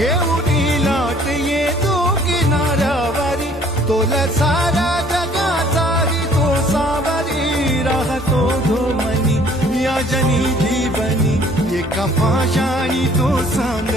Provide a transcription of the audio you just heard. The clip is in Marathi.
घेऊन लाट येतो किनाऱ्यावरी, तोला सारा जगाचाही तो सावरी, राहतो धोमनी या जनी जीवनी, एका पाशाणी तो सान